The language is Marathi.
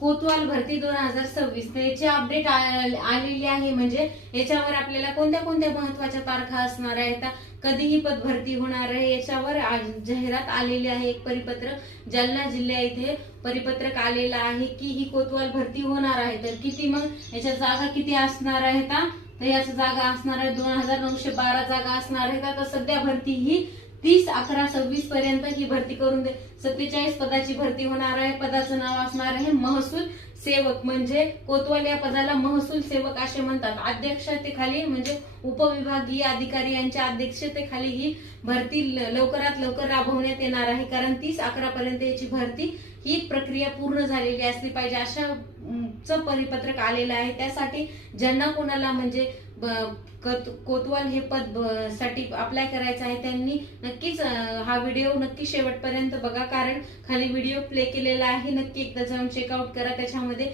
कोतवाल भरती 2026 त्याची अपडेट आलेली आहे. म्हणजे याच्यावर आपल्याला कोणत्या कोणत्या महत्वाच्या तारखा असणार आहेत, कधी ही पद भरती होणार आहे, याच्यावर जाहिरात आलेली आहे. एक परिपत्रक जालना जिल्हा इथे परिपत्रक आलेलं आहे की ही कोतवाल भरती होणार आहे. तर किती मग याच्या जागा किती असणार आहेत, तर याच्या जागा असणार आहे 2912 जागा असणार आहेत. आता सध्या भरती ही 30/11/26 पर्यंत ही भरती करून 47 पदाची भरती होणार आहे. पदाचं नाव असणार आहे महसूल सेवक. म्हणजे कोतवाल या पदाला महसूल सेवक असे म्हणतात. अध्यक्षतेखाली म्हणजे उपविभागीय अधिकारी यांच्या अध्यक्षतेखाली ही भरती लवकरात लवकर राबवण्यात येणार आहे. कारण 30/11 पर्यंत याची भरती ही प्रक्रिया पूर्ण झालेली असली पाहिजे अशा परिपत्रक आलेलं आहे. त्यासाठी ज्यांना कोणाला म्हणजे कोतवाल हे पद साठी अप्लाय करायचं आहे त्यांनी नक्कीच हा व्हिडिओ नक्की शेवटपर्यंत बघा. कारण खाली व्हिडिओ प्ले केलेला आहे, नक्की एकदा जाऊन चेकआउट करा. त्याच्यामध्ये